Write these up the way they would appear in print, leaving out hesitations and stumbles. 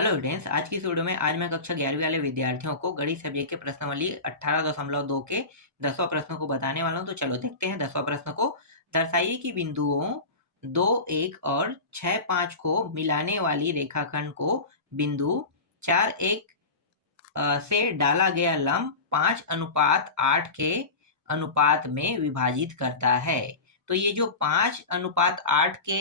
Hello students, आज की इस वीडियो में आज मैं कक्षा 11वीं वाले विद्यार्थियों को गणित सब्जेक्ट के प्रश्नावली 18.2 के 10वां प्रश्न को बताने वाला हूं। तो चलो देखते हैं 10वां प्रश्न को। दर्शाइए कि बिंदुओं 2, 1 और 6, 5 को मिलाने वाली रेखाखंड को बिंदु 4, 1 से डाला गया लंब 5:8 के अनुपात में विभाजित करता है। तो ये जो 5:8 के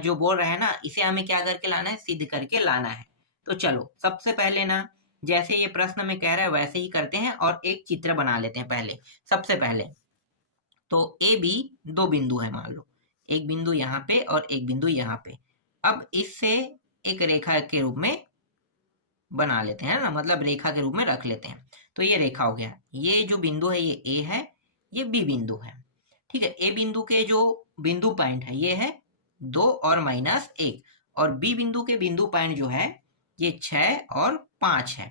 जो बोल रहे हैं ना, इसे हमें क्या करके लाना है, सिद्ध करके लाना है। तो चलो सबसे पहले ना, जैसे ये प्रश्न में कह रहा है वैसे ही करते हैं और एक चित्र बना लेते हैं। पहले सबसे पहले तो ए बी दो बिंदु है, मान लो एक बिंदु यहाँ पे और एक बिंदु यहाँ पे। अब इससे एक रेखा के रूप में बना लेते हैं ना, मतलब रेखा के रूप में रख लेते हैं। तो ये रेखा हो गया, ये जो बिंदु है ये ए है, ये बी बिंदु है। ठीक है, ए बिंदु के जो बिंदु पॉइंट है ये है 2 और -1, और बी बिंदु के बिंदु पॉइंट जो है ये 6 और 5 है।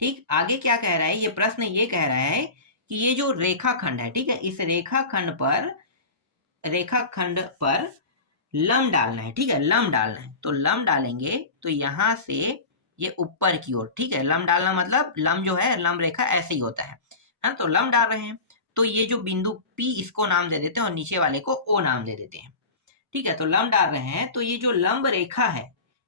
ठीक, आगे क्या कह रहा है, ये प्रश्न ये कह रहा है कि ये जो रेखाखंड है, ठीक है, इस रेखाखंड पर लंब डालना है। ठीक है, लंब डालना है, तो लंब डालेंगे तो यहां से ये ऊपर की ओर। ठीक है, लंब डालना मतलब लंब जो है, लंब रेखा ऐसे ही होता है ना। तो लंब डाल रहे हैं, तो ये जो बिंदु P इसको नाम दे देते हैं और नीचे वाले को O नाम दे देते हैं। ठीक है, तो लंब डाल रहे हैं, तो ये जो लंब रेखा है,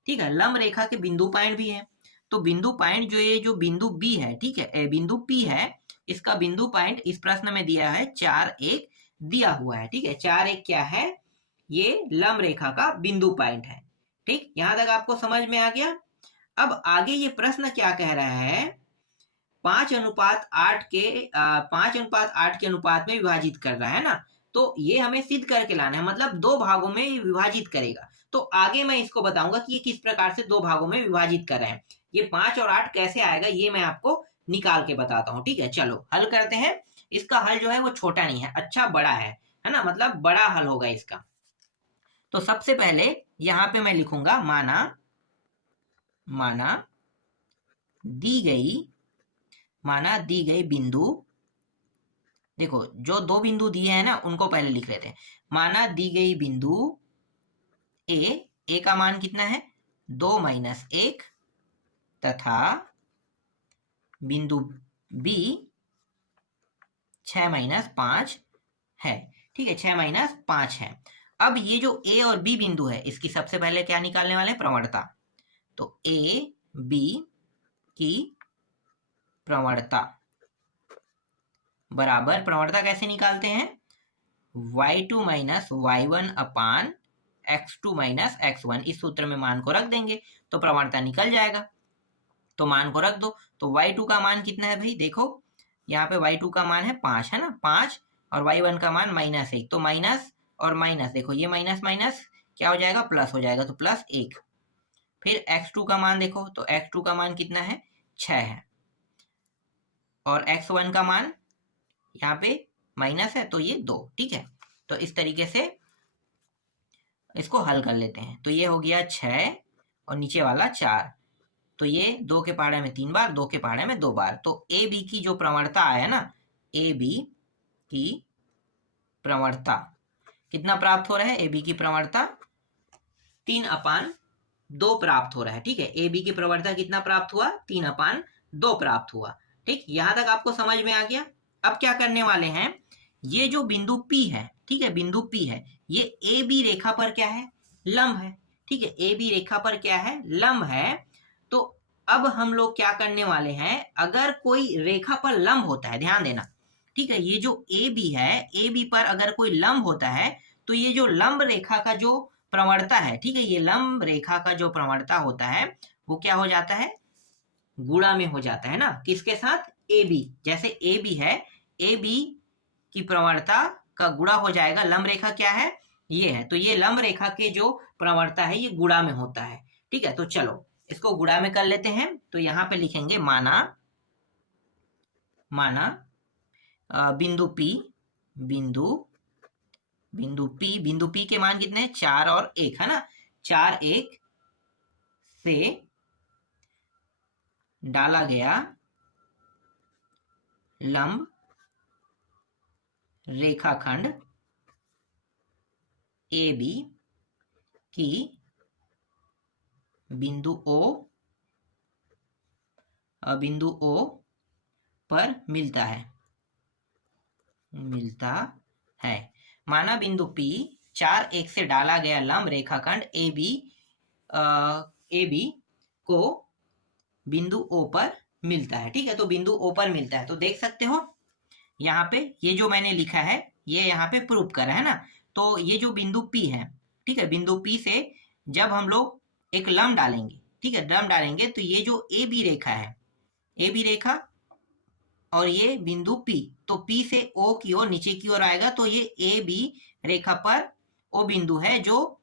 ठीक है, लंब रेखा के बिंदु पॉइंट भी है। तो बिंदु पॉइंट जो ये जो बिंदु B है, ठीक है, बिंदु P है, इसका बिंदु पॉइंट इस प्रश्न में दिया है 4, 1 दिया हुआ है। ठीक है, 4, 1 क्या है, ये लंब रेखा का बिंदु पॉइंट है। ठीक, यहां तक आपको समझ में आ गया। अब आगे ये प्रश्न क्या कह रहा है, 5:8 के 5:8 के अनुपात में विभाजित कर रहा है ना। तो ये हमें सिद्ध करके लाना है, मतलब दो भागों में विभाजित करेगा। तो आगे मैं इसको बताऊंगा कि ये किस प्रकार से दो भागों में विभाजित कर रहे हैं। ये 5 और 8 कैसे आएगा ये मैं आपको निकाल के बताता हूँ। ठीक है, चलो हल करते हैं। इसका हल जो है वो छोटा नहीं है, अच्छा बड़ा है ना, मतलब बड़ा हल होगा इसका। तो सबसे पहले यहां पे मैं लिखूंगा माना माना दी गई बिंदु। देखो जो दो बिंदु दिए हैं ना उनको पहले लिख लेते हैं। माना दी गई बिंदु ए का मान कितना है, 2 - 1, तथा बिंदु बी 6 - 5 है। ठीक है, 6 - 5 है। अब ये जो ए और बी बिंदु है, इसकी सबसे पहले क्या निकालने वाले हैं, प्रवणता। तो ए बी की प्रवणता बराबर, प्रवणता कैसे निकालते हैं, y2 - y1 अपान x2 - x1। इस सूत्र में मान को रख देंगे तो प्रवणता निकल जाएगा। तो मान को रख दो, तो y2 का मान कितना है भाई, देखो यहाँ पे y2 का मान है 5, है ना, 5, और y1 का मान -1। तो माइनस और माइनस, देखो ये माइनस माइनस क्या हो जाएगा, प्लस हो जाएगा, तो +1। फिर x2 का मान देखो, तो x2 का मान कितना है, 6 है, और x1 का मान यहाँ पे माइनस है, तो ये 2। ठीक है, तो इस तरीके से इसको हल कर लेते हैं। तो ये हो गया 6 और नीचे वाला 4, तो ये 2 के पहाड़े में 3 बार, 2 के पहाड़े में 2 बार। तो ए बी की जो प्रवणता है ना, ए बी की प्रवणता कितना प्राप्त हो रहा है, ए बी की प्रवणता 3/2 प्राप्त हो रहा है। ठीक है, ए बी की प्रवणता कितना प्राप्त हुआ, 3/2 प्राप्त हुआ। ठीक, यहां तक आपको समझ में आ गया। अब क्या करने वाले हैं, ये जो बिंदु P है, ठीक है, बिंदु P है, ये ए बी रेखा पर क्या है, लंब है। ठीक है, ए बी रेखा पर क्या है, लंब है। तो अब हम लोग क्या करने वाले हैं, अगर कोई रेखा पर लंब होता है, ध्यान देना, ठीक है, ये जो ए बी है, ए बी पर अगर कोई लंब होता है, तो ये जो लंब रेखा का जो प्रवणता है, ठीक है, ये लंब रेखा का जो प्रवणता होता है वो क्या हो जाता है, गुणा में हो जाता है ना, किसके साथ, ए बी। जैसे ए बी है, ए बी की प्रवणता का गुणा हो जाएगा, लंब रेखा क्या है, ये है, तो ये लंब रेखा के जो प्रवणता है ये गुणा में होता है। ठीक है, तो चलो इसको गुणा में कर लेते हैं। तो यहां पे लिखेंगे माना माना बिंदु P, बिंदु बिंदु P के मान कितने हैं, 4 और 1, है ना, 4, 1 से डाला गया लंब रेखाखंड ए बी की बिंदु O पर मिलता है। माना बिंदु P 4 1 से डाला गया लंब रेखाखंड AB को बिंदु O पर मिलता है। ठीक है, तो बिंदु O पर मिलता है, तो देख सकते हो यहाँ पे ये जो मैंने लिखा है ये यहाँ पे प्रूव करा है ना। तो ये जो बिंदु P है, ठीक है, बिंदु P से जब हम लोग एक लंब डालेंगे, ठीक है, लंब डालेंगे तो ये जो AB रेखा है, AB रेखा और ये बिंदु P, तो P से O की ओर नीचे की ओर आएगा, तो ये AB रेखा पर O बिंदु है जो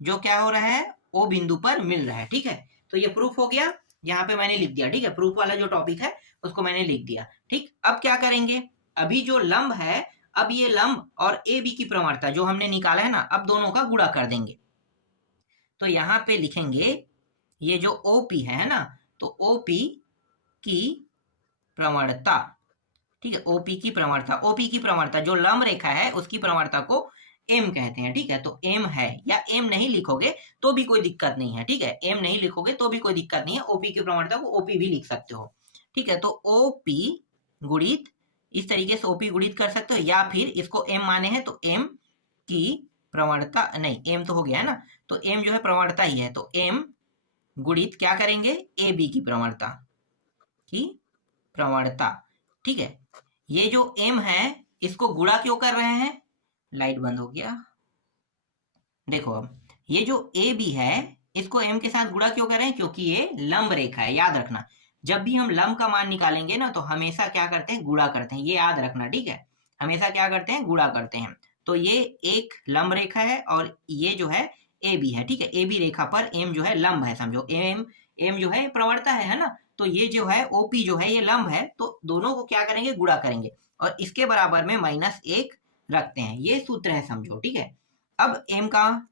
क्या हो रहा है, O बिंदु पर मिल रहा है। ठीक है, तो ये प्रूफ हो गया, यहाँ पे मैंने लिख दिया। ठीक है, प्रूफ वाला जो टॉपिक है उसको मैंने लिख दिया। ठीक, अब क्या करेंगे, अभी जो लंब है, अब ये लंब और AB की प्रवणता जो हमने निकाला है ना, अब दोनों का गुणा कर देंगे। तो यहाँ पे लिखेंगे ये जो OP है ना, तो OP की प्रवणता, ठीक है, OP की प्रवणता जो लंब रेखा है उसकी प्रवणता को M कहते हैं। ठीक है, तो M है, या M नहीं लिखोगे तो भी कोई दिक्कत नहीं है। ठीक है, M नहीं लिखोगे तो भी कोई दिक्कत नहीं है, OP की प्रवणता को OP भी लिख सकते हो। ठीक है, तो OP गुणित, इस तरीके से OP गुणित कर सकते हो, या फिर इसको M माने हैं तो M की प्रवणता, नहीं M तो हो गया है ना, तो M जो है प्रवणता ही है, तो M गुणित क्या करेंगे, AB की प्रवणता। ठीक है, ये जो M है इसको गुणा क्यों कर रहे हैं, लाइट बंद हो गया, देखो अब ये जो AB है इसको M के साथ गुणा क्यों कर रहे हैं, क्योंकि ये लंब रेखा है। याद रखना, जब भी हम लंब का मान निकालेंगे ना तो हमेशा क्या करते हैं, गुणा करते हैं, ये याद रखना। ठीक है, हमेशा क्या करते हैं, गुणा करते हैं। तो ये एक लंब रेखा है और ये जो है AB है। ठीक है, AB रेखा पर M जो है लंब है, समझो M जो है प्रवणता है ना, तो ये जो है OP जो है ये लंब है, तो दोनों को क्या करेंगे, गुणा करेंगे और इसके बराबर में -1 रखते हैं, ये सूत्र है, समझो। ठीक है, अब M का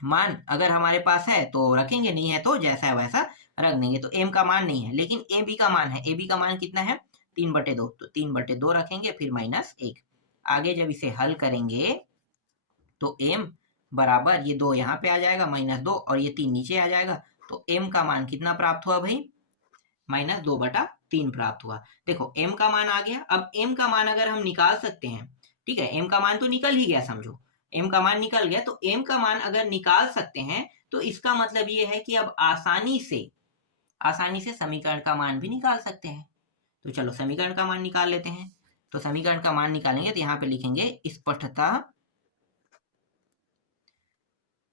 मान अगर हमारे पास है तो रखेंगे, नहीं है तो जैसा है वैसा रख देंगे। तो M का मान नहीं है, लेकिन AB का मान है। AB का मान कितना है, 3/2, तो 3/2 रखेंगे, फिर -1। आगे जब इसे हल करेंगे तो M बराबर, ये 2 यहाँ पे आ जाएगा, -2, और ये 3 नीचे आ जाएगा, तो M का मान कितना प्राप्त हुआ भाई, -2/3 प्राप्त हुआ। देखो M का मान आ गया। अब M का मान अगर हम निकाल सकते हैं, ठीक है, M का मान तो निकल ही गया, समझो M का मान निकल गया, तो M का मान अगर निकाल सकते हैं तो इसका मतलब ये है कि अब आसानी से समीकरण का मान भी निकाल सकते हैं। तो चलो समीकरण का मान निकाल लेते हैं। तो समीकरण का मान निकालेंगे तो यहाँ पे लिखेंगे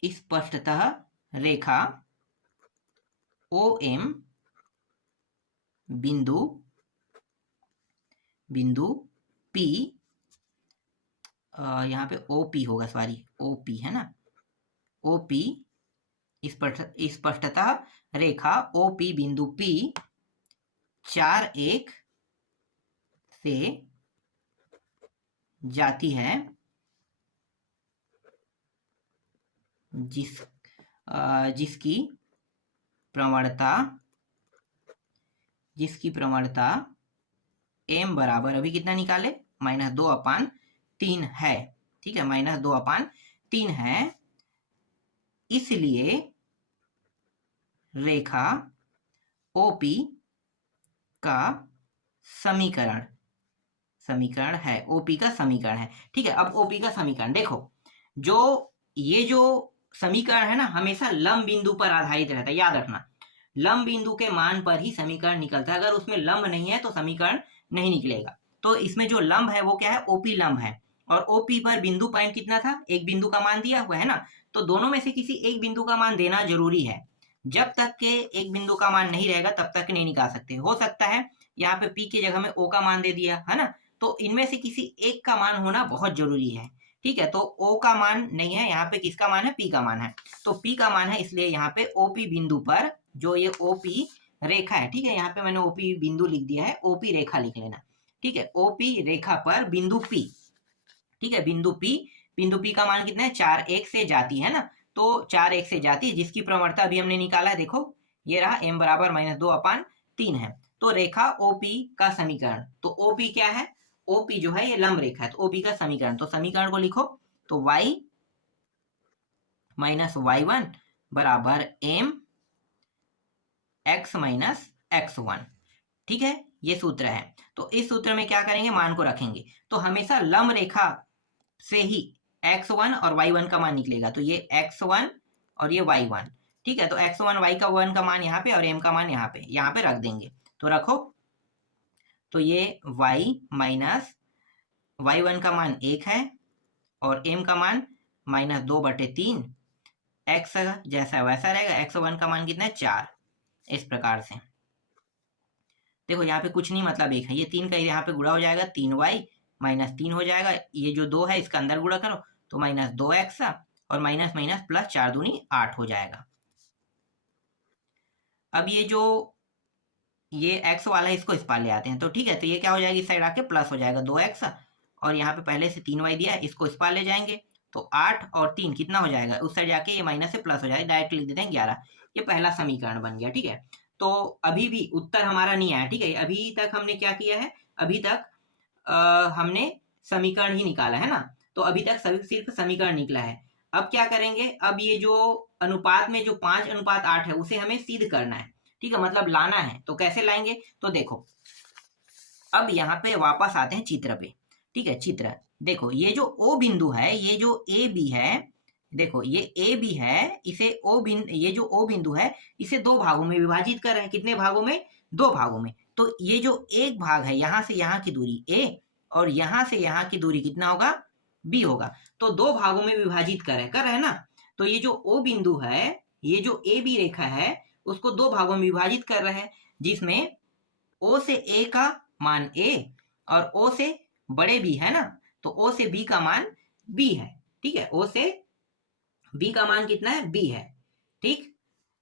स्पष्टतः रेखा OM बिंदु P, यहाँ पे OP होगा, सॉरी OP है ना, OP स्पष्टतः रेखा OP बिंदु P 4 1 से जाती है, जिसकी प्रवणता M बराबर, अभी कितना निकाले, -2/3 है। ठीक है, -2/3 है, इसलिए रेखा OP का समीकरण है, OP का समीकरण है। ठीक है, अब OP का समीकरण देखो, ये जो समीकरण है ना हमेशा लंब बिंदु पर आधारित रहता है। याद रखना, लंब बिंदु के मान पर ही समीकरण निकलता है, अगर उसमें लंब नहीं है तो समीकरण नहीं निकलेगा। तो इसमें जो लंब है वो क्या है, OP लंब है, और OP पर बिंदु पॉइंट कितना था, एक बिंदु का मान दिया हुआ है ना, तो दोनों में से किसी एक बिंदु का मान देना जरूरी है। जब तक के एक बिंदु का मान नहीं रहेगा तब तक नहीं निकाल सकते। हो सकता है यहाँ पे P की जगह में O का मान दे दिया है ना, तो इनमें से किसी एक का मान होना बहुत जरूरी है। ठीक है, तो O का मान नहीं है, यहाँ पे किसका मान है, P का मान है, तो P का मान है, इसलिए यहाँ पे OP बिंदु पर जो ये OP रेखा है, ठीक है, यहाँ पे मैंने OP बिंदु लिख दिया है, OP रेखा लिख लेना। ठीक है, OP रेखा पर बिंदु P, ठीक है, बिंदु P का मान कितना है, 4 1 से जाती है ना, तो 4 1 से जाती है, जिसकी प्रवणता अभी हमने निकाला है, देखो ये रहा, M बराबर -2/3 है। तो रेखा OP का समीकरण, तो OP क्या है, OP जो है ये लंब रेखा है, तो OP का समीकरण, तो समीकरण को लिखो, तो y - y1 बराबर M x माइनस x1। ठीक है, ये सूत्र है। तो इस सूत्र में क्या करेंगे, मान को रखेंगे। तो हमेशा लंब रेखा से ही x1 और y1 का मान निकलेगा। तो ये x1 और ये y1। ठीक है, तो x1 y1 का मान यहाँ पे और m का मान यहाँ पे रख देंगे। तो रखो, तो ये y माइनस y1 का मान 1 है और m का मान -2/3। x जैसा वैसा रहेगा। x1 का मान कितना है, 4। इस प्रकार से देखो, यहाँ पे कुछ नहीं, मतलब 1 है। ये 3 का यहाँ पे गुणा हो जाएगा, 3y माइनस 3 हो जाएगा। ये जो 2 है इसका अंदर गुणा करो तो -2x और माइनस माइनस प्लस 4 दूनी 8 हो जाएगा। अब ये जो ये x वाला है इसको इस पार ले आते हैं। तो ठीक है, तो ये क्या हो जाएगा, इस साइड आके प्लस हो जाएगा 2x और यहाँ पे पहले से 3y दिया है, इसको इस पार ले जाएंगे तो 8 और 3 कितना हो जाएगा, उस साइड जाके ये माइनस से प्लस हो जाएगा। डायरेक्ट लिख देते हैं 11। ये पहला समीकरण बन गया। ठीक है, तो अभी भी उत्तर हमारा नहीं आया। ठीक है, अभी तक हमने क्या किया है, अभी तक हमने समीकरण ही निकाला है ना। तो अभी तक सिर्फ समीकरण निकला है। अब क्या करेंगे, अब ये जो अनुपात में जो 5:8 है उसे हमें सिद्ध करना है। ठीक है, मतलब लाना है। तो कैसे लाएंगे, तो देखो, अब यहाँ पे वापस आते हैं चित्र पे। ठीक है, चित्र देखो, ये जो O बिंदु है, ये जो ए बी है, देखो ये ए बी है, इसे ये जो O बिंदु है इसे 2 भागों में विभाजित कर रहे हैं। कितने भागों में, 2 भागों में। तो ये जो एक भाग है, यहां से यहां की दूरी a और यहां से यहां की दूरी कितना होगा, b होगा। तो 2 भागों में विभाजित कर रहे हैं ना। तो ये जो O बिंदु है, ये जो ए बी रेखा है उसको 2 भागों में विभाजित कर रहे हैं, जिसमें O से A का मान A और O से बड़े B है ना, तो O से B का मान B है। ठीक है, O से B का मान कितना है, B है। ठीक,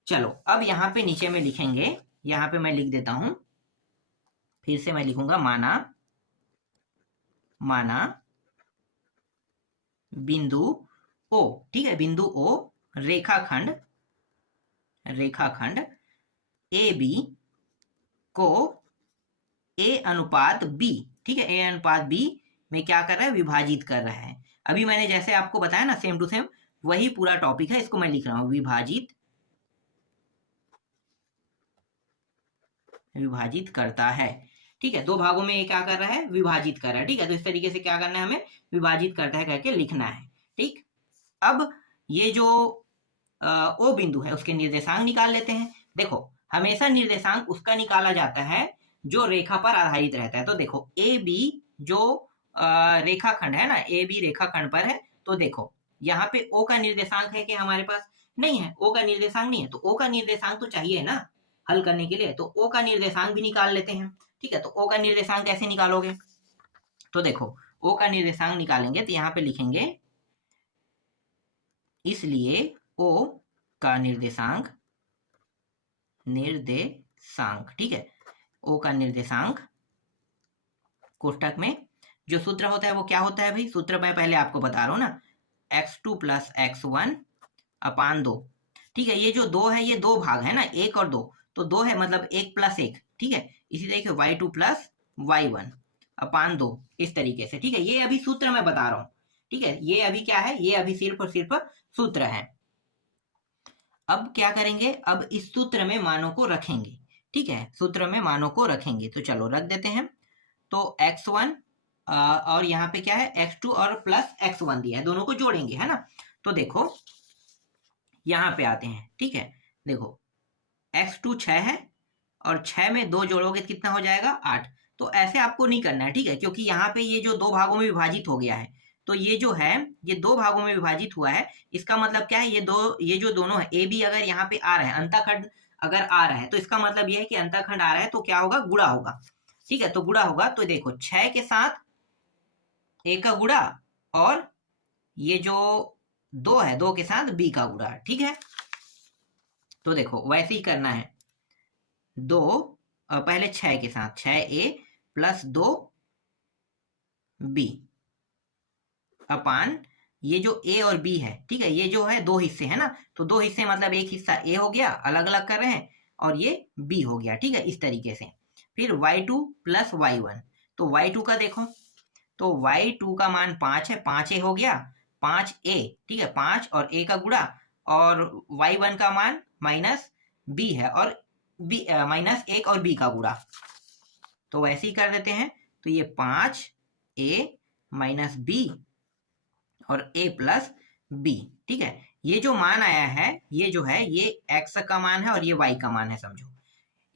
चलो अब यहाँ पे नीचे में लिखेंगे, यहाँ पे मैं लिख देता हूं, फिर से मैं लिखूंगा, माना बिंदु O। ठीक है, बिंदु O रेखाखंड ए बी को A अनुपात B, ठीक है, A अनुपात B में क्या कर रहा है, विभाजित कर रहा है। अभी मैंने जैसे आपको बताया ना, सेम टू सेम वही पूरा टॉपिक है, इसको मैं लिख रहा हूं, विभाजित करता है। ठीक है, 2 भागों में ये क्या कर रहा है, विभाजित कर रहा है। ठीक है, तो इस तरीके से क्या करना है, हमें विभाजित करता है करके लिखना है। ठीक, अब ये जो O बिंदु है उसके निर्देशांक निकाल लेते हैं। देखो, हमेशा निर्देशांक उसका निकाला जाता है जो रेखा पर आधारित रहता है। तो देखो, ए बी जो रेखाखंड है ना, ए बी रेखाखंड पर है। तो देखो, यहाँ पे O का निर्देशांक है कि हमारे पास नहीं है, O का निर्देशांक नहीं है। तो O का निर्देशांक तो चाहिए ना हल करने के लिए, तो O का निर्देशांक भी निकाल लेते हैं। ठीक है, तो O का निर्देशांक कैसे निकालोगे, तो देखो O का निर्देशांक निकालेंगे तो यहाँ पे लिखेंगे, इसलिए O का निर्देशांक, ठीक है, O का निर्देशांक कोष्टक में जो सूत्र होता है वो क्या होता है भाई, सूत्र मैं पहले आपको बता रहा हूँ ना, x2 + x1 / 2। ठीक है, ये जो 2 है ये 2 भाग है ना, 1 और 2, तो 2 है मतलब 1 + 1। ठीक है, इसी तरीके y2 + y1 / 2, इस तरीके से। ठीक है, ये अभी सूत्र मैं बता रहा हूँ। ठीक है, ये अभी क्या है, ये अभी सिर्फ और सिर्फ सूत्र है। अब क्या करेंगे, अब इस सूत्र में मानों को रखेंगे। ठीक है, सूत्र में मानों को रखेंगे, तो चलो रख देते हैं। तो x1 और यहाँ पे क्या है, x2 और प्लस x1 दिया है, दोनों को जोड़ेंगे, है ना। तो देखो यहाँ पे आते हैं। ठीक है, देखो x2 6 है और 6 में 2 जोड़ोगे कितना हो जाएगा, 8। तो ऐसे आपको नहीं करना है। ठीक है, क्योंकि यहाँ पे ये जो 2 भागों में विभाजित हो गया है, तो ये जो है ये 2 भागों में विभाजित हुआ है। इसका मतलब क्या है, ये जो दोनों है ए बी अगर यहाँ पे आ रहा है, अंतःखंड अगर आ रहा है, तो इसका मतलब ये है कि अंतःखंड आ रहा है, तो क्या होगा, गुणा होगा। ठीक है, तो गुणा होगा। तो देखो 6 के साथ ए का गुणा और ये जो 2 है 2 के साथ बी का गुणा। ठीक है, तो देखो वैसे ही करना है। 2 पहले 6 के साथ 6a + 2b अपान ये जो a और b है। ठीक है, ये जो है 2 हिस्से है ना, तो 2 हिस्से मतलब एक हिस्सा a हो गया, अलग अलग कर रहे हैं, और ये b हो गया। ठीक है, इस तरीके से। फिर y2 + y1, तो y2 का देखो, तो y2 का मान 5 है, 5a हो गया, 5a। ठीक है, 5 और a का गुणा, और y1 का मान -b है और बी माइनस 1 और बी का गुणा, तो वैसे ही कर देते हैं। तो ये 5a माइनस बी और a प्लस बी, ठीक है। ये जो मान आया है ये जो है ये x का मान है और ये y का मान है, समझो।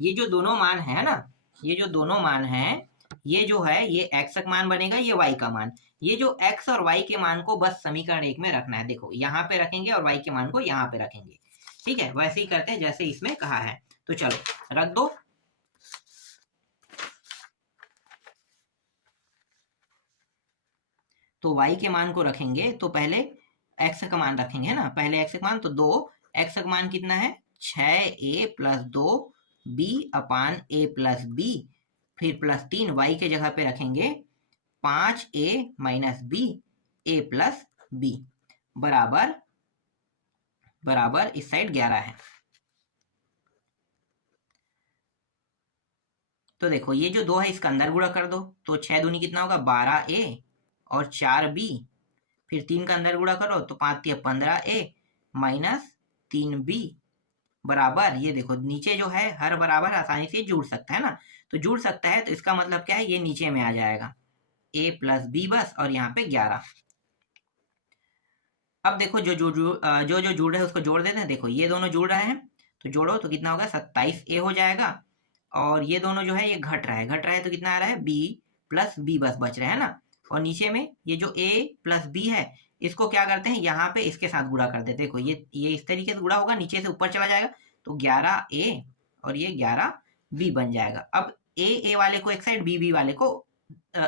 ये जो दोनों मान है ना, ये जो दोनों मान है, ये जो है ये x का मान बनेगा, ये y का मान। ये जो x और y के मान को बस समीकरण 1 में रखना है। देखो यहाँ पे रखेंगे और y के मान को यहाँ पे रखेंगे, ठीक है। वैसे ही करते हैं जैसे इसमें कहा है। तो चलो रख दो। तो y के मान को रखेंगे तो पहले x का मान रखेंगे, है ना। पहले x का मान, तो 2, x का मान कितना है 6a plus 2b upon a plus b, फिर प्लस 3 y के जगह पे रखेंगे 5a minus b a plus b बराबर बराबर इस साइड 11 है। तो देखो ये जो 2 है इसका अंदर गुणा कर दो, तो 6 दूनी कितना होगा 12a और 4b, फिर 3 का अंदर गुणा करो तो 5 3 15a माइनस 3b बराबर, ये देखो नीचे जो है हर बराबर आसानी से जुड़ सकता है ना, तो जुड़ सकता है। तो इसका मतलब क्या है, ये नीचे में आ जाएगा a प्लस बी बस, और यहाँ पे 11। अब देखो जो जो जुड़ रहे हैं उसको जोड़ देते हैं। देखो ये दोनों जुड़ रहे हैं तो जोड़ो तो कितना होगा 27a हो जाएगा, और ये दोनों जो है ये घट रहा है तो कितना आ रहा है b प्लस बी बस बच रहा है ना। और नीचे में ये जो a प्लस बी है इसको क्या करते हैं, यहाँ पे इसके साथ गुणा कर देते हैं। देखो ये इस तरीके से गुणा होगा, नीचे से ऊपर चला जाएगा, तो 11a और ये 11b बन जाएगा। अब a वाले को एक साइड, b वाले को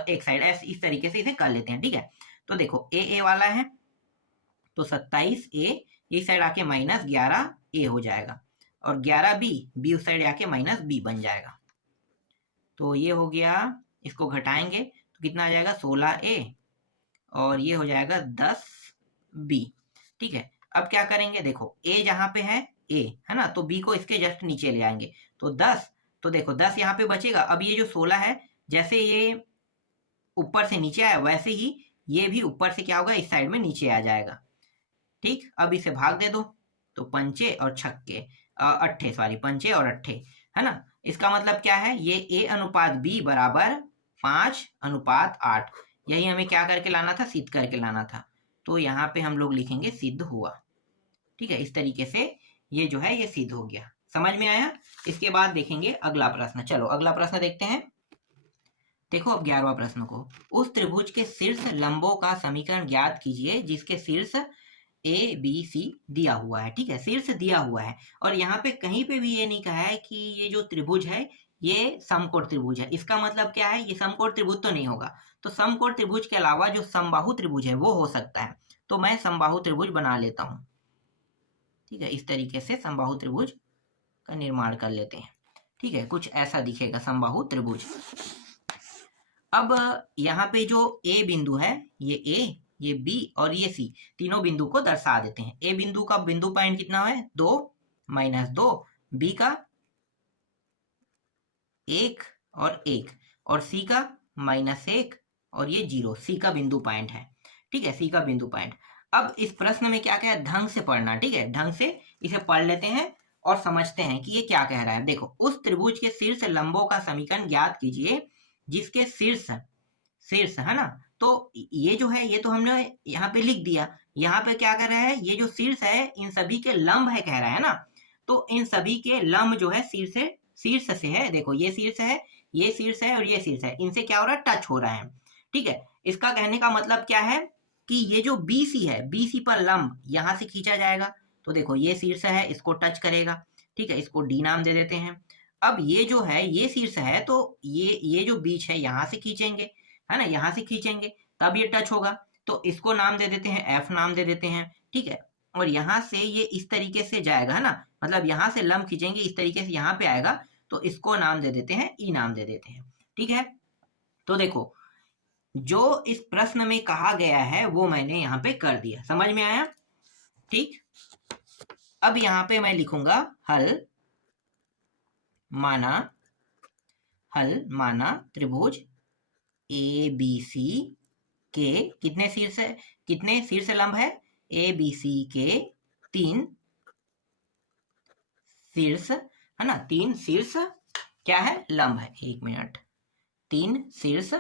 एक साइड, ऐसे इस तरीके से इसे कर लेते हैं, ठीक है। तो देखो a वाला है तो 27a इस साइड आके माइनस 11a हो जाएगा, और 11b उस साइड आके माइनस b बन जाएगा। तो ये हो गया, इसको घटाएंगे तो कितना आ जाएगा 16a, और ये हो जाएगा 10b, ठीक है। अब क्या करेंगे, देखो a जहां पे है a है ना, तो b को इसके जस्ट नीचे ले आएंगे, तो 10, तो देखो 10 यहाँ पे बचेगा। अब ये जो 16 है, जैसे ये ऊपर से नीचे आया वैसे ही ये भी ऊपर से क्या होगा, इस साइड में नीचे आ जाएगा, ठीक। अब इसे भाग दे दो, तो पंचे और छक्के अट्ठे, सॉरी पंचे और अट्ठे, है ना। इसका मतलब क्या है, ये a अनुपात b बराबर 5:8, यही हमें क्या करके लाना था, सिद्ध करके लाना था। तो यहाँ पे हम लोग लिखेंगे सिद्ध हुआ, ठीक है। इस तरीके से ये जो है ये सिद्ध हो गया, समझ में आया। इसके बाद देखेंगे अगला प्रश्न। चलो अगला प्रश्न देखते हैं। देखो अब 11वां प्रश्न को, उस त्रिभुज के शीर्ष लंबों का समीकरण ज्ञात कीजिए जिसके शीर्ष ए बी सी दिया हुआ है, ठीक है। शीर्ष दिया हुआ है, और यहाँ पे कहीं पे भी ये नहीं कहा है कि ये जो त्रिभुज है ये समकोण त्रिभुज है। इसका मतलब क्या है, ये समकोण त्रिभुज तो नहीं होगा। तो समकोण त्रिभुज के अलावा जो समबाहु त्रिभुज है वो हो सकता है, तो मैं समबाहु त्रिभुज बना लेता हूँ, ठीक है। इस तरीके से समबाहु त्रिभुज का निर्माण कर लेते हैं, ठीक है। कुछ ऐसा दिखेगा समबाहु त्रिभुज। अब यहाँ पे जो ए बिंदु है, ये ए, ये बी और ये सी, तीनों बिंदु को दर्शा देते हैं। ए बिंदु का बिंदु पॉइंट कितना है 2 माइनस 2, बी का 1 और 1, और सी का -1 और ये 0, सी का बिंदु पॉइंट है, ठीक है। सी का बिंदु पॉइंट। अब इस प्रश्न में क्या क्या है, ढंग से पढ़ना, ठीक है। ढंग से इसे पढ़ लेते हैं और समझते हैं कि ये क्या कह रहा है। देखो, उस त्रिभुज के शीर्ष लंबों का समीकरण ज्ञात कीजिए जिसके शीर्ष है ना, तो ये जो है ये तो हमने यहाँ पे लिख दिया। यहाँ पे क्या कर रहा है, ये जो शीर्ष है इन सभी के लंब है कह रहा है ना, तो इन सभी के लंब जो है शीर्ष से है। देखो ये शीर्ष है, ये शीर्ष है और ये शीर्ष है, इनसे क्या हो रहा है, टच हो रहा है, ठीक है। इसका कहने का मतलब क्या है कि ये जो BC है, BC पर लंब यहाँ से खींचा जाएगा, तो देखो ये शीर्ष है, इसको टच करेगा, ठीक है। इसको D नाम दे देते हैं। अब ये जो है ये शीर्ष है, तो ये जो बीच है यहाँ से खींचेंगे, है ना, यहाँ से खींचेंगे तब ये टच होगा, तो इसको नाम दे देते हैं, F नाम दे देते हैं, ठीक है। और यहाँ से ये इस तरीके से जाएगा, है ना, मतलब यहाँ से लंब खींचेंगे इस तरीके से यहाँ पे आएगा, तो इसको नाम दे देते हैं, E नाम दे देते हैं, ठीक है। तो देखो जो इस प्रश्न में कहा गया है वो मैंने यहाँ पे कर दिया, समझ में आया, ठीक। अब यहाँ पे मैं लिखूंगा हल माना त्रिभुज ABC के कितने शीर्ष लंब है, ABC के 3 शीर्ष है ना, 3 शीर्ष क्या है, लंब है। 1 मिनट, 3 शीर्ष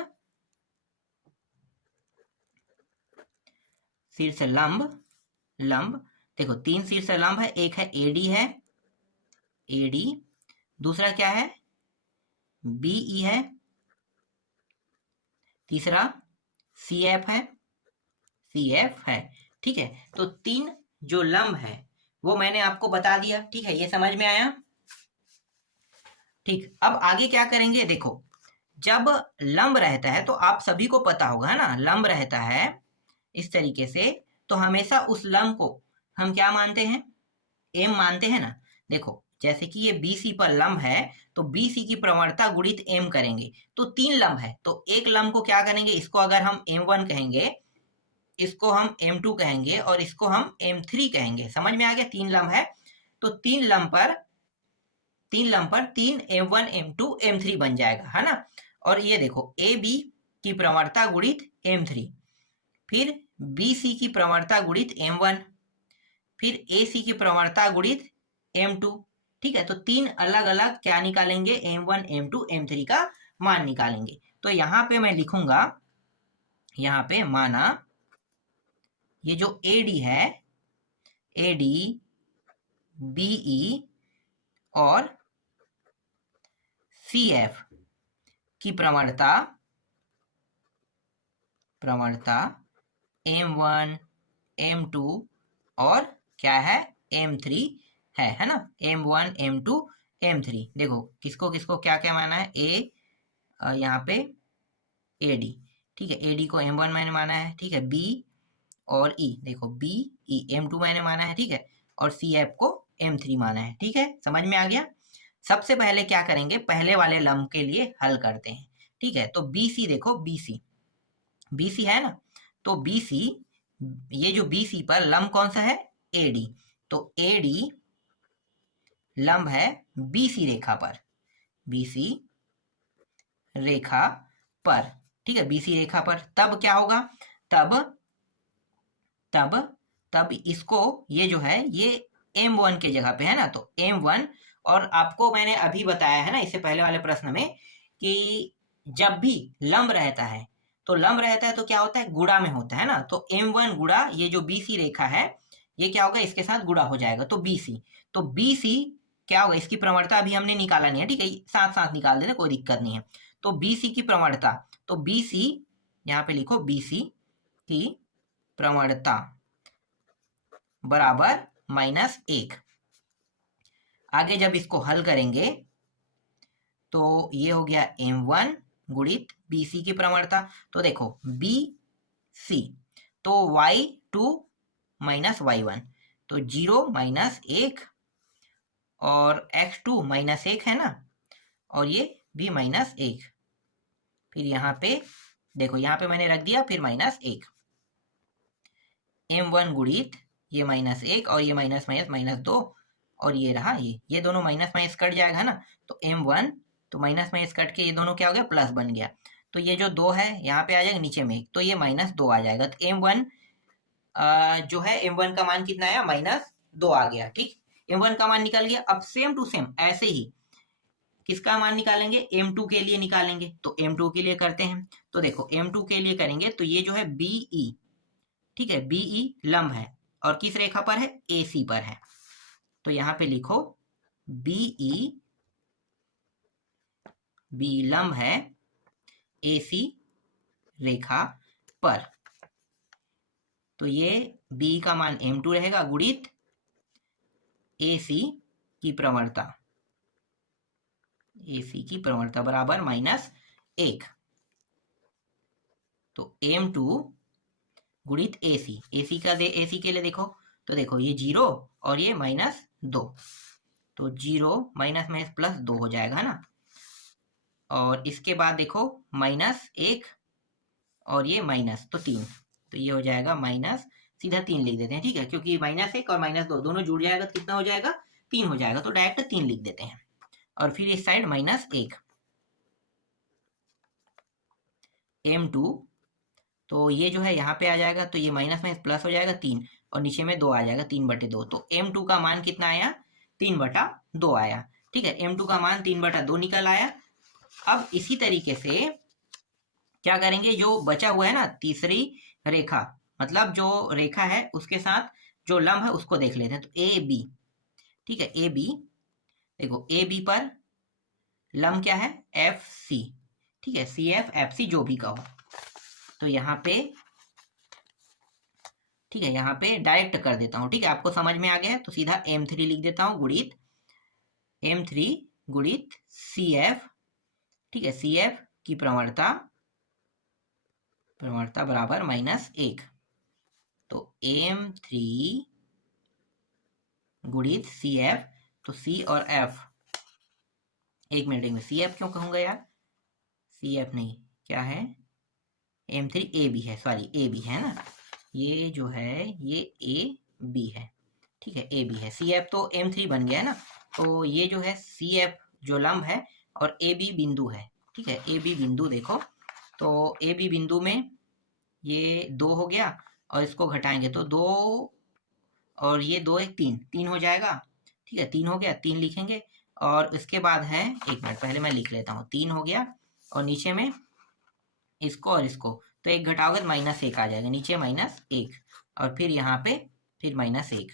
लंब। देखो 3 शीर्ष लंब है, एक है एडी, दूसरा क्या है, बीई है, तीसरा सीएफ है। ठीक है, तो 3 जो लंब है वो मैंने आपको बता दिया। ठीक है, ये समझ में आया। ठीक, अब आगे क्या करेंगे, देखो जब लंब रहता है तो आप सभी को पता होगा, है ना, लंब रहता है इस तरीके से, तो हमेशा उस लंब को हम क्या मानते हैं, एम मानते हैं ना। देखो जैसे कि ये BC पर लंब है, तो BC की प्रवणता गुणित M करेंगे, तो 3 लंब है, तो एक लंब को क्या करेंगे, इसको अगर हम M1 कहेंगे, इसको हम M2 कहेंगे और इसको हम M3 कहेंगे। समझ में आ गया, 3 लंब है, तो 3 लंब पर 3 M1 M2 M3 बन जाएगा, है ना। और ये देखो AB की प्रवणता गुणित M3, फिर BC की प्रवणता गुणित M1, फिर AC की प्रवणता गुणित M2। ठीक है, तो 3 अलग अलग क्या निकालेंगे, M1 M2 M3 का मान निकालेंगे। तो यहाँ पे मैं लिखूंगा, यहाँ पे माना ये जो AD है, AD BE और CF की प्रवणता M1 M2 और क्या है, M3 है ना, M1 M2 M3। देखो किसको किसको क्या क्या माना है, यहाँ पे AD, ठीक है, AD को M1 मैंने माना है, ठीक है, B और E, देखो BE M2 मैंने माना है, ठीक है, और CF को M3 माना है। ठीक है, समझ में आ गया। सबसे पहले क्या करेंगे, पहले वाले लंब के लिए हल करते हैं। ठीक है, तो BC देखो, BC है ना, तो BC, ये जो BC पर लंब कौन सा है, AD, तो AD लंब है BC रेखा पर, BC रेखा पर। ठीक है, BC रेखा पर, तब क्या होगा, तब इसको, ये जो है ये M1 के जगह पे है ना, तो M1, और आपको मैंने अभी बताया है ना इससे पहले वाले प्रश्न में कि जब भी लंब रहता है तो क्या होता है, गुणा में होता है ना, तो M1 गुणा ये जो BC रेखा है, ये क्या होगा, इसके साथ गुणा हो जाएगा, तो BC क्या होगा, इसकी प्रवणता अभी हमने निकाला नहीं है, ठीक है, साथ साथ निकाल देते, कोई दिक्कत नहीं है। तो BC की प्रवणता, तो BC यहाँ पे लिखो, BC की प्रवणता बराबर -1। आगे जब इसको हल करेंगे तो ये हो गया M1 गुणित BC की प्रवणता, तो देखो BC, तो Y2 माइनस Y1, तो 0 -1 और X2 -1 है ना, और ये भी -1, फिर यहाँ पे देखो, यहाँ पे मैंने रख दिया, फिर -1, M1 गुणित ये -1 और ये -2, और ये रहा, ये दोनों माइनस कट जाएगा ना, तो M1, तो माइनस कट के ये दोनों क्या हो गया, प्लस बन गया, तो ये जो 2 है यहाँ पे आ जाएगा नीचे में, तो ये -2 आ जाएगा, तो M1 जो है, M1 का मान कितना आया, -2 आ गया। ठीक, M1 का मान निकल गया। अब सेम टू सेम ऐसे ही किसका मान निकालेंगे, M2 के लिए निकालेंगे, तो M2 के लिए करते हैं, तो देखो M2 के लिए करेंगे, तो ये जो है BE, ठीक है, BE लंब है और किस रेखा पर है, AC पर है, तो यहाँ पे लिखो BE, B लंब है AC रेखा पर, तो ये B का मान M2 रहेगा गुणित AC की प्रवणता, बराबर -1, तो M2 गुणित AC का AC के लिए देखो, तो देखो ये 0 और ये -2, तो 0 -2 हो जाएगा ना, और इसके बाद देखो -1 और ये माइनस, तो 3, तो ये हो जाएगा माइनस, सीधा 3 लिख देते हैं, ठीक है, क्योंकि -1 और -2 दोनों जुड़ जाएगा तो कितना हो जाएगा, 3 हो जाएगा, तो डायरेक्ट 3 लिख देते हैं, और फिर इस साइड -1, M2, तो ये जो है यहाँ पे आ जाएगा, तो ये माइनस प्लस हो जाएगा 3, और नीचे में 2 आ जाएगा, 3/2, तो M2 का मान कितना आया, 3/2 आया। ठीक है, m2 का मान 3/2 निकल आया। अब इसी तरीके से क्या करेंगे, जो बचा हुआ है ना तीसरी रेखा, मतलब जो रेखा है उसके साथ जो लंब है उसको देख लेते हैं। तो ए बी, ठीक है, ए बी, देखो ए बी पर लंब क्या है, एफ सी, ठीक है, सी एफ एफ सी जो भी का हो। तो यहाँ पे, ठीक है, यहाँ पे डायरेक्ट कर देता हूँ, ठीक है, आपको समझ में आ गया है तो सीधा m3 लिख देता हूँ गुणित m3 गुणित सी एफ, ठीक है, सी एफ की प्रवणता बराबर -1। तो m3 गुणित सी एफ, तो सी और एफ, एक मिनट सी एफ क्यों कहूंगा यार, सी एफ नहीं, क्या है, m3 ए बी है, सॉरी ए बी है ना, ये जो है ये ए बी है, ठीक है, ए बी है, सी एफ तो m3 बन गया है ना। तो ये जो है सी एफ जो लंब है और ए बी बिंदु है, ठीक है, ए बी बिंदु देखो, तो ए बी बिंदु में ये 2 हो गया और इसको घटाएंगे तो 2 और ये 2 एक 3 हो जाएगा, ठीक है, 3 हो गया, 3 लिखेंगे। और इसके बाद है, एक मिनट पहले मैं लिख लेता हूँ, 3 हो गया और नीचे में इसको और इसको, तो एक घटाओगे तो -1 आ जाएगा, नीचे -1 और फिर यहाँ पे फिर -1।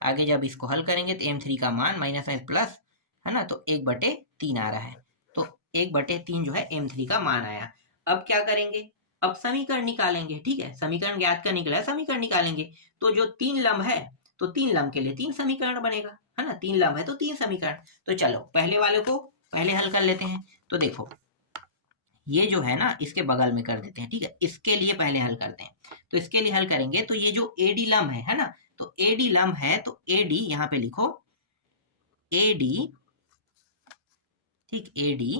आगे जब इसको हल करेंगे तो m3 का मान माइनस प्लस है ना, तो 1/3 आ रहा है। तो 1/3 जो है m3 का मान आया। अब क्या करेंगे, अब समीकरण निकालेंगे, ठीक है, समीकरण ज्ञात करने के लिए समीकरण निकालेंगे। तो जो 3 लंब है तो 3 लंब के लिए 3 समीकरण बनेगा, है ना, 3 लंब है तो 3 समीकरण। तो चलो पहले वाले को पहले हल कर लेते हैं। तो देखो ये जो है ना इसके बगल में कर देते हैं, ठीक है, इसके लिए पहले हल करते हैं। तो इसके लिए हल करेंगे तो ये जो एडी लंब है ना, तो एडी लंब है तो एडी यहां पे लिखो, एडी, ठीक, एडी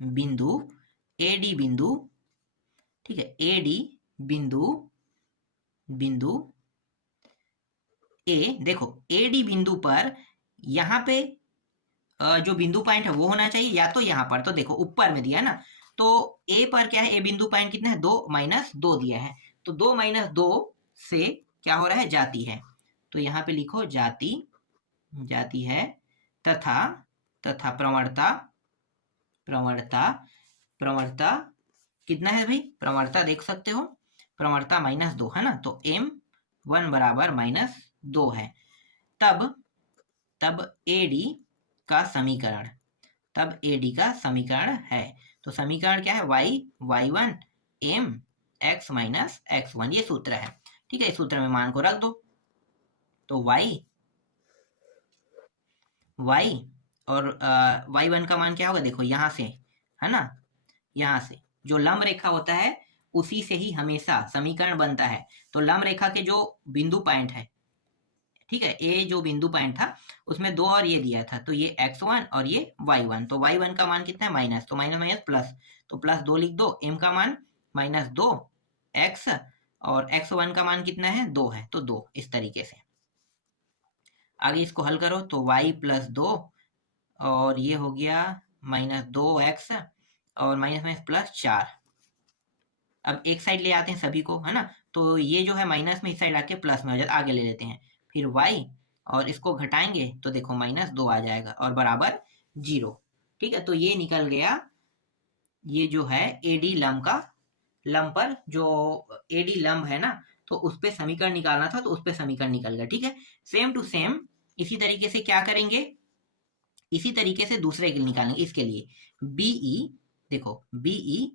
बिंदु, एडी बिंदु, ठीक है, एडी बिंदु, बिंदु ए, देखो एडी बिंदु पर यहां पे जो बिंदु पॉइंट है वो होना चाहिए, या तो यहाँ पर, तो देखो ऊपर में दिया है ना, तो ए पर क्या है, ए बिंदु पॉइंट कितना है, 2 - 2 दिया है, तो 2 - 2 से क्या हो रहा है, जाती है। तो यहाँ पे लिखो जाती, जाती है, तथा तथा प्रवणता, प्रवणता, प्रवणता कितना है भाई, प्रवणता देख सकते हो, प्रवणता -2 है ना, तो m1 बराबर -2 है। तब एडी का समीकरण, तब एडी का समीकरण है, तो समीकरण क्या है, y1 m x - x1, ये सूत्र है, ठीक है, इस सूत्र में मान को रख दो। तो y और y1 का मान क्या होगा, देखो यहां से, है ना, यहां से जो लंब रेखा होता है उसी से ही हमेशा समीकरण बनता है। तो लंब रेखा के जो बिंदु पॉइंट है, ठीक है, ए जो बिंदु पॉइंट था उसमें 2 और ये दिया था, तो ये x1 और ये y1, तो y1 का मान कितना है, माइनस, तो माइनस प्लस, तो +2 लिख दो, m का मान -2 x और x1 का मान कितना है, 2 है, तो 2, इस तरीके से। आगे इसको हल करो तो y + 2 और ये हो गया -2x और +4। अब एक साइड ले आते हैं सभी को, है ना, तो ये जो है माइनस में इस साइड आके प्लस में हो जाता है, आगे ले लेते हैं, फिर y और इसको घटाएंगे तो देखो -2 आ जाएगा और बराबर 0, ठीक है। तो ये निकल गया, ये जो है एडी लंब का, लंब पर जो एडी लंब है ना, तो उस पे समीकरण निकालना था, तो उस पे समीकरण निकल गया, ठीक है। सेम टू सेम इसी तरीके से क्या करेंगे, इसी तरीके से दूसरे के लिए निकालेंगे, इसके लिए बीई, देखो बीई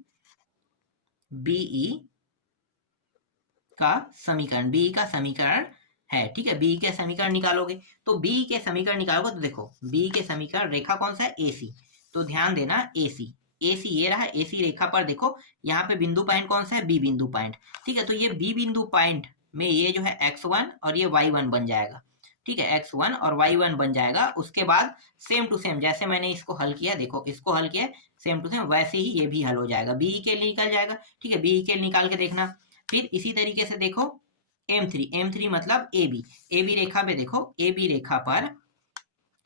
का समीकरण, बीई का समीकरण है, ठीक है, बीई के समीकरण निकालोगे तो बीई के समीकरण निकालोगे तो देखो बीई के समीकरण, रेखा कौन सा है, एसी, तो ध्यान देना एसी, एसी ये रहा, एसी रेखा पर देखो यहाँ पे बिंदु पॉइंट कौन सा है, बी बिंदु पॉइंट, ठीक है, तो ये बी बिंदु पॉइंट में ये जो है x1 और ये y1 बन जाएगा, ठीक है, x1 और y1 बन जाएगा। उसके बाद सेम टू सेम जैसे मैंने इसको हल किया, देखो इसको हल किया सेम टू सेम वैसे ही ये भी हल हो जाएगा, बीई के लिए निकल जाएगा, ठीक है, बीई के लिए निकाल के देखना। फिर इसी तरीके से देखो m3 मतलब ए बी रेखा पे देखो, ए बी रेखा पर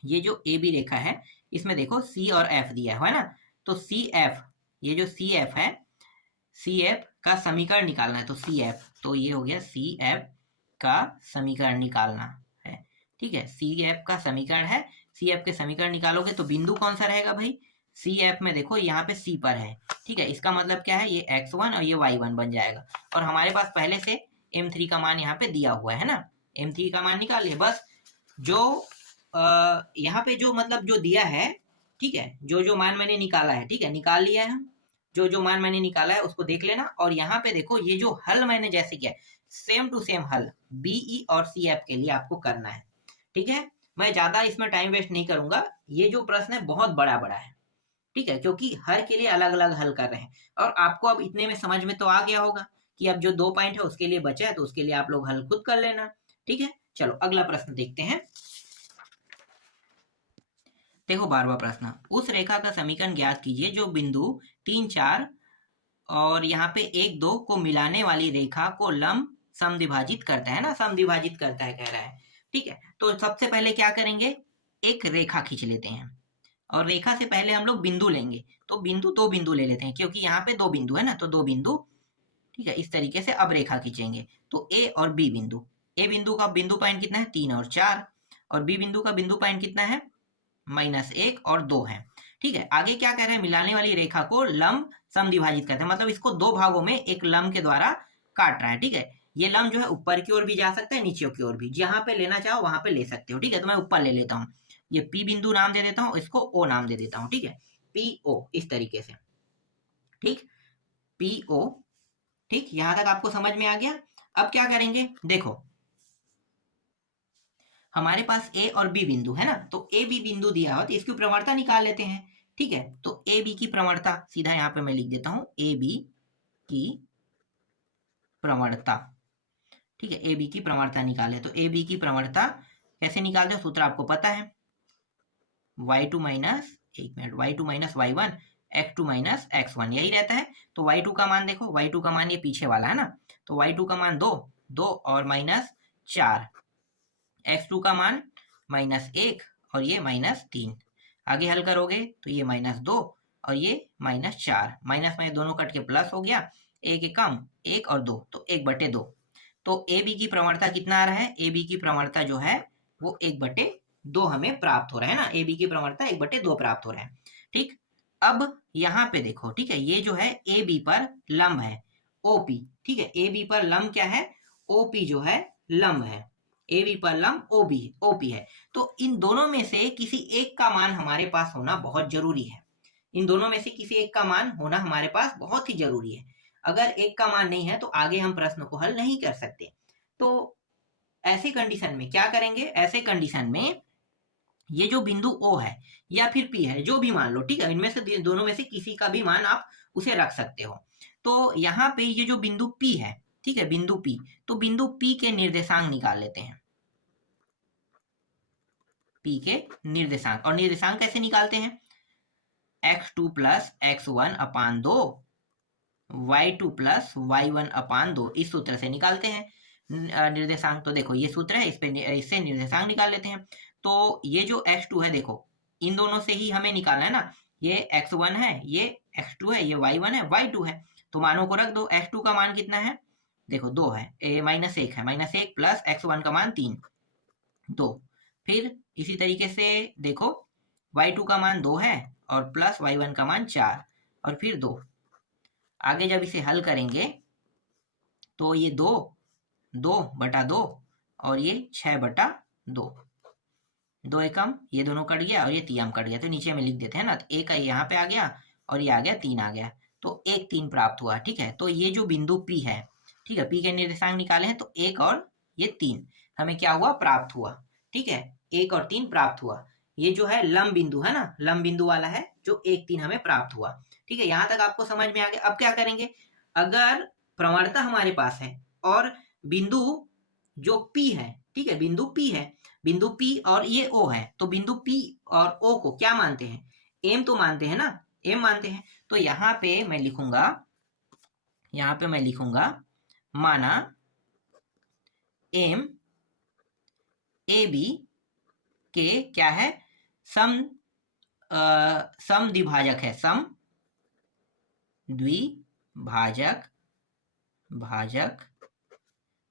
ये जो ए बी रेखा है इसमें देखो सी और एफ दिया है ना, तो सी एफ, ये जो सी एफ है, सी एफ का समीकरण निकालना है, तो सी एफ, तो ये हो गया सी एफ का समीकरण निकालना है, ठीक है, सी एफ का समीकरण है, सी एफ के समीकरण निकालोगे तो बिंदु कौन सा रहेगा भाई, सी एफ में देखो यहाँ पे सी पर है, ठीक है, इसका मतलब क्या है, ये x1 और ये y1 बन जाएगा। और हमारे पास पहले से m3 का मान यहाँ पे दिया हुआ है ना, m3 का मान निकालिए बस। जो यहाँ पे जो मतलब जो दिया है, ठीक है, जो जो मान मैंने निकाला है, ठीक है, निकाल लिया है हम, जो जो मान मैंने निकाला है उसको देख लेना। और यहाँ पे देखो ये जो हल मैंने जैसे किया सेम टू सेम हल बीई और सी एफ के लिए आपको करना है, ठीक है। मैं ज्यादा इसमें टाइम वेस्ट नहीं करूंगा, ये जो प्रश्न है बहुत बड़ा बड़ा है, ठीक है, क्योंकि हर के लिए अलग अलग हल कर रहे हैं। और आपको अब इतने में समझ में तो आ गया होगा कि अब जो 2 पॉइंट है उसके लिए बचा है तो उसके लिए आप लोग हल खुद कर लेना, ठीक है। चलो अगला प्रश्न देखते हैं। देखो 12वां प्रश्न, उस रेखा का समीकरण ज्ञात कीजिए जो बिंदु 3 4 और यहाँ पे 1 2 को मिलाने वाली रेखा को लंब समद्विभाजित करता है ना, समद्विभाजित करता है कह रहा है, ठीक है। तो सबसे पहले क्या करेंगे, एक रेखा खींच लेते हैं, और रेखा से पहले हम लोग बिंदु लेंगे, तो बिंदु 2 बिंदु ले लेते हैं क्योंकि यहाँ पे 2 बिंदु है ना, तो 2 बिंदु, ठीक है। इस तरीके से अब रेखा खींचेंगे तो ए और बी बिंदु, ए बिंदु का बिंदु पॉइंट कितना है 3 और 4, और बी बिंदु का बिंदु पॉइंट कितना है -1 और 2 है, ठीक है। आगे क्या कह रहे हैं, मिलाने वाली रेखा को लंब समद्विभाजित करते हैं, मतलब इसको 2 भागों में एक लंब के द्वारा काट रहा है, ठीक है। ये लंब जो है ऊपर की ओर भी जा सकता है, नीचे की ओर भी, जहां पे लेना चाहो वहां पे ले सकते हो, ठीक है। तो मैं ऊपर ले लेता हूँ, ये पी बिंदु नाम दे देता हूँ, इसको ओ नाम दे देता हूँ, ठीक है, पी ओ, इस तरीके से, ठीक, पी ओ, ठीक, यहां तक आपको समझ में आ गया। अब क्या करेंगे, देखो हमारे पास ए और बी बिंदु है ना, तो ए बी बिंदु दिया हो तो इसकी प्रवणता निकाल लेते हैं, ठीक है। तो ए बी की प्रवणता सीधा यहाँ पे मैं लिख देता हूं, ए बी की प्रवणता, ठीक है, ए बी की प्रवणता निकाले। तो ए बी की प्रवणता कैसे निकालते हैं, सूत्र आपको पता है, y2 माइनस, एक minute, y2 minus y1 x2 minus x1, यही रहता है। तो y2 का मान देखो, y2 का मान ये पीछे वाला है ना, तो y2 का मान 2 2 और -4, x2 का मान -1 और ये -3, आगे हल करोगे तो ये -2 और ये -4, माइनस में दोनों कट के प्लस हो गया, एक एक कम, 1 और 2, तो 1/2। तो ए बी की प्रवणता कितना आ रहा है, ए बी की प्रवणता जो है वो 1/2 हमें प्राप्त हो रहा है ना, ए बी की प्रवणता 1/2 प्राप्त हो रहा है, ठीक। अब यहाँ पे देखो, ठीक है, ये जो है ए बी पर लंब है ओपी, ठीक है, ए बी पर लंब क्या है, ओपी जो है लंब है, ए बी पर लंब ओपी है। तो इन दोनों में से किसी एक का मान हमारे पास होना बहुत जरूरी है, इन दोनों में से किसी एक का मान होना हमारे पास बहुत ही जरूरी है। अगर एक का मान नहीं है तो आगे हम प्रश्न को हल नहीं कर सकते। तो ऐसे कंडीशन में क्या करेंगे, ऐसे कंडीशन में ये जो बिंदु ओ है या फिर पी है, जो भी मान लो, ठीक है, इनमें से दोनों में से किसी का भी मान आप उसे रख सकते हो। तो यहाँ पे ये जो बिंदु पी है, ठीक है, बिंदु पी, तो बिंदु पी के निर्देशांक निकाल लेते हैं, पी के निर्देशांक, और निर्देशांक कैसे निकालते हैं, x2 प्लस x1 अपान 2 y2 प्लस y1 अपान 2, इस सूत्र से निकालते हैं निर्देशांक। तो देखो ये सूत्र है, इस पे इससे निर्देशांक निकाल लेते हैं। तो ये जो x2 है, देखो इन दोनों से ही हमें निकालना है ना, ये x1 है, ये x2 है, ये y1 है, y2 है, तो मानों को रख दो। x2 का मान कितना है, देखो 2 है, -1 है, -1 प्लस x1 का मान 3, 2, फिर इसी तरीके से देखो y2 का मान 2 है और प्लस y1 का मान 4 और फिर 2, आगे जब इसे हल करेंगे तो ये 2/2 और ये 6/2, 2 एकम, ये दोनों कट गया और ये 3 कट गया, तो नीचे में लिख देते हैं ना, तो एक यहाँ पे आ गया और ये आ गया 3 आ गया, तो 1 3 प्राप्त हुआ, ठीक है। तो ये जो बिंदु P है, ठीक है, P के निर्देशांक निकाले हैं, तो 1 और ये 3 हमें क्या हुआ, प्राप्त हुआ, ठीक है, 1 और 3 प्राप्त हुआ। ये जो है लंब बिंदु है ना, लंब बिंदु वाला है जो 1 3 हमें प्राप्त हुआ, ठीक है। यहाँ तक आपको समझ में आ गया। अब क्या करेंगे, अगर प्रवणता हमारे पास है और बिंदु जो P है, ठीक है, बिंदु P है, बिंदु P और ये O है, तो बिंदु P और O को क्या मानते हैं, M तो मानते हैं ना, M मानते हैं। तो यहाँ पे मैं लिखूंगा, यहाँ पे मैं लिखूंगा माना M ए बी के क्या है, समद्विभाजक है,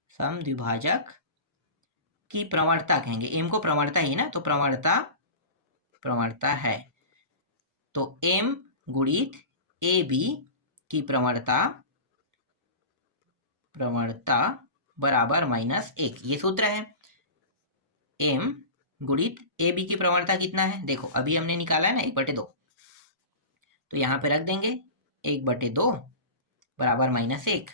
समद्विभाजक की प्रवणता कहेंगे, एम को प्रवणता ही ना, तो प्रवणता है। तो एम गुणित ए बी की प्रवणता बराबर -1, ये सूत्र है। एम गुणित ए बी की प्रवणता कितना है, देखो अभी हमने निकाला है ना 1/2, तो यहाँ पे रख देंगे 1/2 बराबर -1,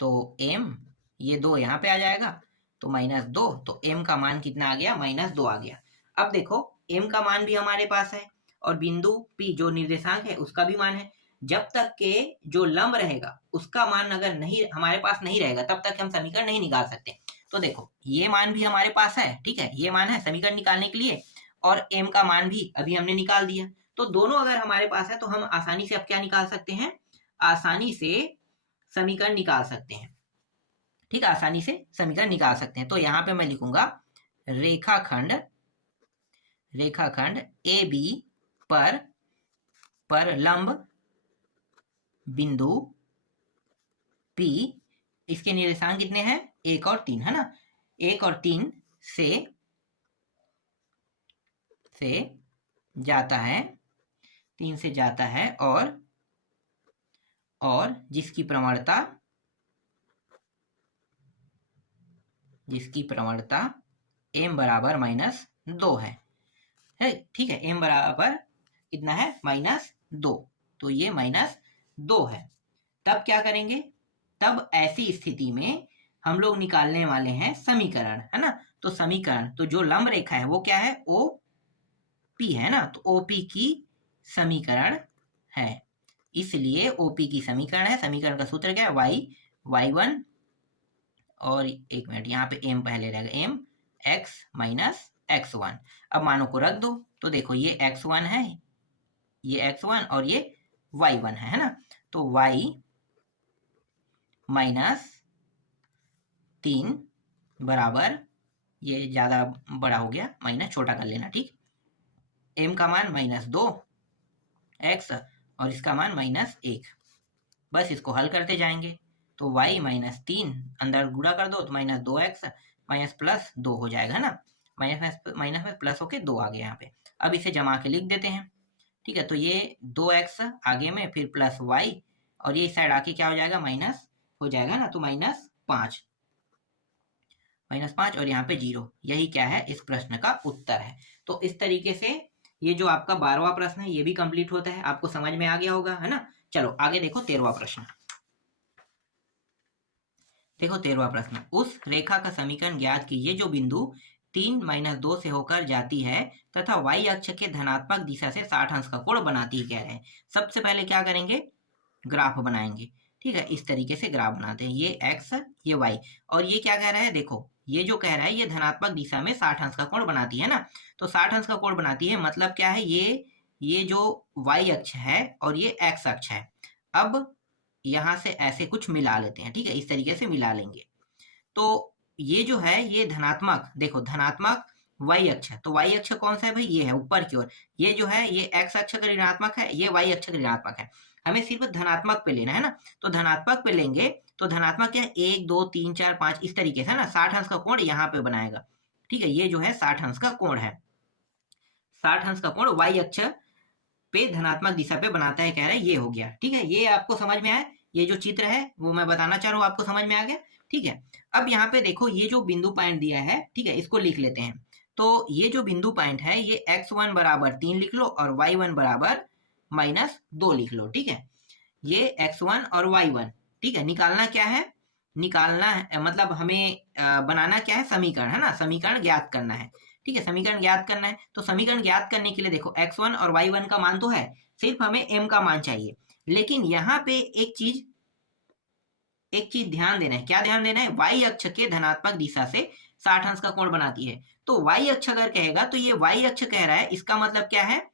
तो एम ये 2 यहाँ पे आ जाएगा, तो -2, तो एम का मान कितना आ गया, -2 आ गया। अब देखो एम का मान भी हमारे पास है और बिंदु पी जो निर्देशांक है उसका भी मान है। जब तक के जो लंब रहेगा उसका मान अगर नहीं हमारे पास नहीं रहेगा तब तक हम समीकरण नहीं निकाल सकते। तो देखो ये मान भी हमारे पास है, ठीक है, ये मान है समीकरण निकालने के लिए, और एम का मान भी अभी हमने निकाल दिया। तो दोनों अगर हमारे पास है तो हम आसानी से अब क्या निकाल सकते हैं, आसानी से समीकरण निकाल सकते हैं, ठीक है, आसानी से समीकरण निकाल सकते हैं। तो यहाँ पे मैं लिखूंगा रेखाखंड ए बी पर लंब बिंदु P, इसके निर्देशांक कितने हैं, 1 और 3 है ना, 1 और 3 से जाता है, 3 से जाता है, और जिसकी प्रवणता m बराबर -2 है, ठीक है, m बराबर कितना है, -2, तो ये -2 है। तब क्या करेंगे, तब ऐसी स्थिति में हम लोग निकालने वाले हैं समीकरण, है ना। तो समीकरण, तो जो लंब रेखा है वो क्या है, OP है ना, तो OP की समीकरण है, इसलिए OP की समीकरण है। समीकरण का सूत्र क्या है, y1, और एक मिनट यहाँ पे m पहले रहेगा, m x -x1। अब मानों को रख दो, तो देखो ये x1 है, ये x1 और ये y1 है ना, तो y -3 बराबर, ये ज्यादा बड़ा हो गया, माइनस छोटा कर लेना, ठीक, m का मान -2 x और इसका मान -1, बस इसको हल करते जाएंगे। तो y -3 अंदर गुणा कर दो तो -2x +2 हो जाएगा ना, माइनस में प्लस होके 2 आ गया यहाँ पे। अब इसे जमा के लिख देते हैं, ठीक है, तो ये 2x आगे में, फिर +y, और ये इस साइड आके क्या हो जाएगा, माइनस हो जाएगा ना, तो -5 और यहाँ पे 0, यही क्या है, इस प्रश्न का उत्तर है। तो इस तरीके से ये जो आपका 12वां प्रश्न है ये भी कंप्लीट होता है, आपको समझ में आ गया होगा, है ना। चलो आगे देखो 13वां प्रश्न। देखो 13वां प्रश्न, उस रेखा का समीकरण ज्ञात कीजिए जो बिंदु 3 - 2 से होकर जाती है तथा y अक्ष के धनात्मक दिशा से 60 अंश का कोण बनाती है, कह रहे हैं। सबसे पहले क्या करेंगे, ग्राफ बनाएंगे, ठीक है, इस तरीके से ग्राफ बनाते हैं, ये x ये y, और ये क्या कह रहा है, देखो ये जो कह रहा है ये धनात्मक दिशा में 60 अंश का कोण बनाती है ना, तो 60 अंश का कोण बनाती है, मतलब क्या है, ये जो y अक्ष है और ये x अक्ष है। अब यहाँ से ऐसे कुछ मिला लेते हैं, ठीक है, इस तरीके से मिला लेंगे। तो ये जो है ये धनात्मक, देखो धनात्मक y अक्ष है, तो y अक्ष कौन सा है भाई, ये है ऊपर की ओर, ये जो है ये x अक्ष का ऋणात्मक है, ये y अक्ष का ऋणात्मक है। हमें सिर्फ धनात्मक पे लेना है ना, तो धनात्मक पे लेंगे, तो धनात्मक क्या है, 1 2 3 4 5 इस तरीके से ना 60 अंश का कोण यहाँ पे बनाएगा, ठीक है, ये जो है 60 अंश का कोण है, 60 अंश का कोण y अक्ष पे धनात्मक दिशा पे बनाता है, कह रहा है, ये हो गया, ठीक है, ये आपको समझ में आया, ये जो चित्र है वो मैं बताना चाह रहा हूँ, आपको समझ में आ गया, ठीक है। अब यहाँ पे देखो ये जो बिंदु पॉइंट दिया है, ठीक है, इसको लिख लेते हैं। तो ये जो बिंदु पॉइंट है ये x1 बराबर 3 लिख लो और y1 बराबर -2 लिख लो, ठीक है, ये x1 और y1, ठीक है। निकालना क्या है, निकालना है मतलब हमें बनाना क्या है, समीकरण, है ना, समीकरण ज्ञात करना है, ठीक है, समीकरण ज्ञात करना है। तो समीकरण ज्ञात करने के लिए देखो x1 और y1 का मान तो है, सिर्फ हमें m का मान चाहिए, लेकिन यहाँ पे एक चीज ध्यान देना है, क्या ध्यान देना है, y अक्ष के धनात्मक दिशा से 60 अंश का कोण बनाती है। तो y अक्ष अगर कहेगा तो ये y अक्ष कह रहा है, इसका मतलब क्या है,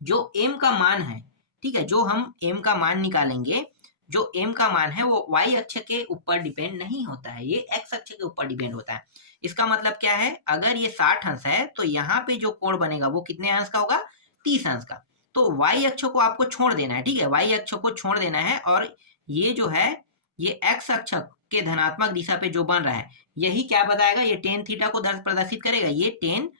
जो m का मान है, ठीक है, जो हम m का मान निकालेंगे, जो m का मान है वो y अक्ष के ऊपर डिपेंड नहीं होता है, ये x अक्ष के ऊपर डिपेंड होता है। इसका मतलब क्या है, अगर ये 60 अंश है तो यहाँ पे जो कोण बनेगा वो कितने अंश का होगा, 30 अंश का। तो y अक्ष को आपको छोड़ देना है, ठीक है, y अक्ष को छोड़ देना है, और ये जो है ये x अक्ष के धनात्मक दिशा पे जो बन रहा है यही क्या बताएगा, ये टेन थीटा को प्रदर्शित करेगा, ये टेन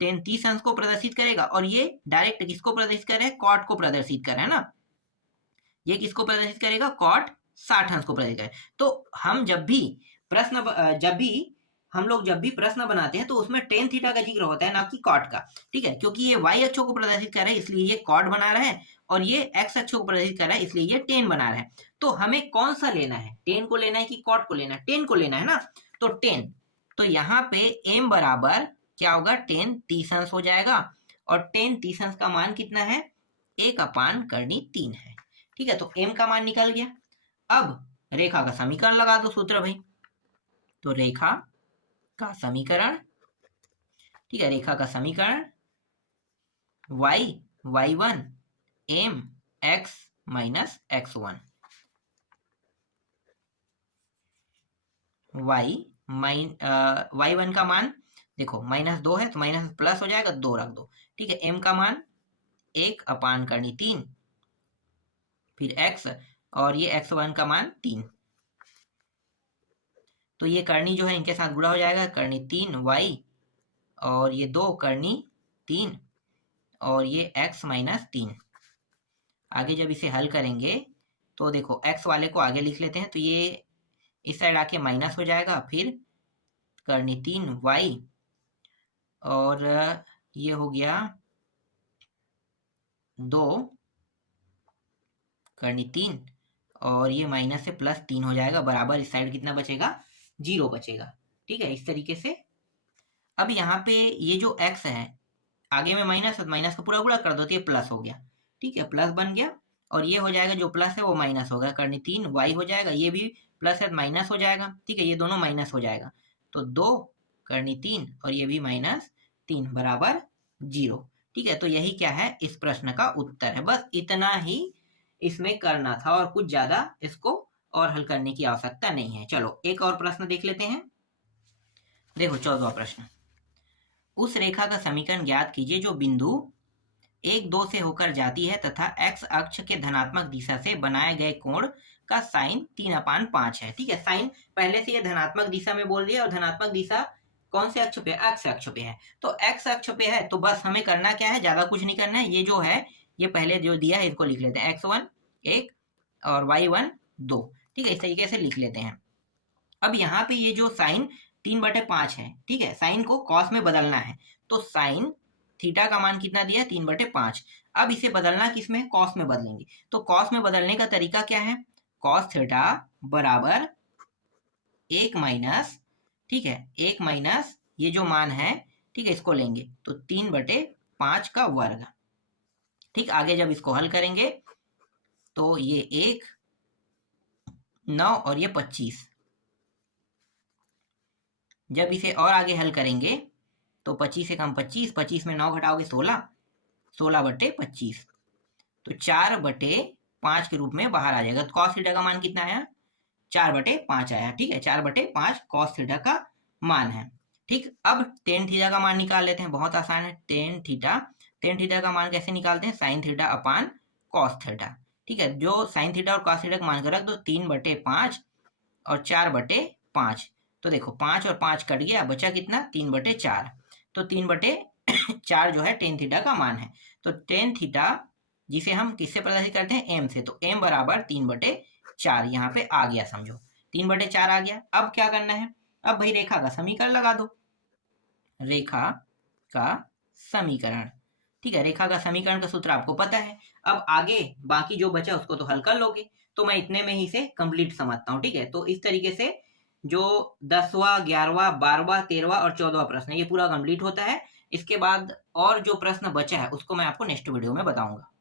30 अंश को प्रदर्शित करेगा, और ये डायरेक्ट किसको प्रदर्शित कर रहा है, कॉट को प्रदर्शित कर रहा है ना, ये किसको प्रदर्शित करेगा, कॉट 60 अंश को प्रदर्शित करेगा। तो हम जब भी प्रश्न बनाते हैं तो उसमें टेन थीटा का जिक्र होता है, ना कि कॉट का, ठीक है, क्योंकि ये वाई अक्षों को प्रदर्शित कर रहा है इसलिए ये कॉट बना रहा है, और ये एक्स अक्षों को प्रदर्शित कर रहा है इसलिए ये टेन बना रहा है। तो हमें कौन सा लेना है, टेन को लेना है कि कॉट को लेना है, टेन को लेना है ना, तो टेन, तो यहाँ पे एम बराबर क्या होगा, टेन 30 अंश हो जाएगा, और टेन 30 अंश का मान कितना है, 1/3 है, ठीक है, तो एम का मान निकल गया। अब रेखा का समीकरण लगा दो सूत्र भाई, तो रेखा का समीकरण, ठीक है, रेखा का समीकरण y1 m x minus x1, y1 का मान देखो -2 है तो माइनस प्लस हो जाएगा, 2 रख दो, ठीक है, m का मान 1/3, फिर x, और ये x1 का मान 3, तो ये करनी जो है इनके साथ गुणा हो जाएगा, करनी 3y, और ये 2 करनी 3, और ये x माइनस 3। आगे जब इसे हल करेंगे तो देखो x वाले को आगे लिख लेते हैं, तो ये इस साइड आके माइनस हो जाएगा, फिर करनी 3y, और ये हो गया 2 करनी 3, और ये माइनस से प्लस 3 हो जाएगा, बराबर इस साइड कितना बचेगा, 0 बचेगा, ठीक है, इस तरीके से। अब यहाँ पे ये जो x है, आगे में माइनस है तो माइनस का पूरा गुणा कर दो तो ये प्लस हो गया, ठीक है, प्लस बन गया, और ये हो जाएगा जो प्लस है वो माइनस हो गया, करनी 3y हो जाएगा, ये भी प्लस है माइनस हो जाएगा, ठीक है, ये दोनों माइनस हो जाएगा, तो 2 करनी 3, और ये भी -3 बराबर 0, ठीक है, तो यही क्या है, इस प्रश्न का उत्तर है। बस इतना ही इसमें करना था, और कुछ ज्यादा इसको और हल करने की आवश्यकता नहीं है। चलो एक और प्रश्न देख लेते हैं। देखो 14वां प्रश्न, उस रेखा का समीकरण ज्ञात कीजिए जो बिंदु 1-2 से होकर जाती है तथा x अक्ष के धनात्मक दिशा से बनाए गए कोण का साइन 3/5 है, ठीक है, साइन पहले से ये धनात्मक दिशा में बोल दिया, और धनात्मक दिशा कौन से अक्ष पे, x अक्ष पे है, तो x अक्ष पे है, तो बस हमें करना क्या है, ज्यादा कुछ नहीं करना है, ये जो है ये पहले जो दिया है इसको लिख लेते हैं, x1 1 और y1 2, ठीक है, इस तरीके से लिख लेते हैं। अब यहाँ पे ये जो साइन 3/5 है, ठीक है, साइन को कॉस में बदलना है, तो साइन थीटा का मान कितना दिया है, 3/5। अब इसे बदलना किसमें, कॉस में बदलेंगे, तो कॉस में बदलने का तरीका क्या है, कॉस थीटा बराबर 1 माइनस, ठीक है, 1 माइनस ये जो मान है, ठीक है, इसको लेंगे तो 3/5 का वर्ग, ठीक, आगे जब इसको हल करेंगे तो ये 1 9 और ये 25, जब इसे और आगे हल करेंगे तो 25 से कम 25, 25 में 9 घटाओगे 16, 16/25, तो 4/5 के रूप में बाहर आ जाएगा, तो कॉस थीटा का मान कितना आया, 4/5 आया, ठीक है, 4/5 कॉस थीटा का मान है, ठीक। अब टेन थीटा का मान निकाल लेते हैं, बहुत आसान है, टेन थीटा का मान कैसे निकालते हैं, sine theta upon cos theta, ठीक है, जो साइन थीटा और कॉस थीटा का मान कर रख दो, 3/5 और 4/5, तो देखो 5 और 5 कट गया, बचा कितना, 3/4, तो 3/4 जो है टेन थीटा का मान है, तो टेन थीटा जिसे हम किससे प्रदर्शित करते हैं, m से, तो m बराबर 3/4 यहाँ पे आ गया, समझो 3/4 आ गया। अब क्या करना है, अब भाई रेखा का समीकरण लगा दो, रेखा का समीकरण, ठीक है, रेखा का समीकरण का सूत्र आपको पता है। अब आगे बाकी जो बचा उसको तो हल कर लोगे, तो मैं इतने में ही से कंप्लीट समझता हूँ, ठीक है, तो इस तरीके से जो 10वां 11वां 12वां 13वां और 14वां प्रश्न ये पूरा कंप्लीट होता है। इसके बाद और जो प्रश्न बचा है उसको मैं आपको नेक्स्ट वीडियो में बताऊंगा।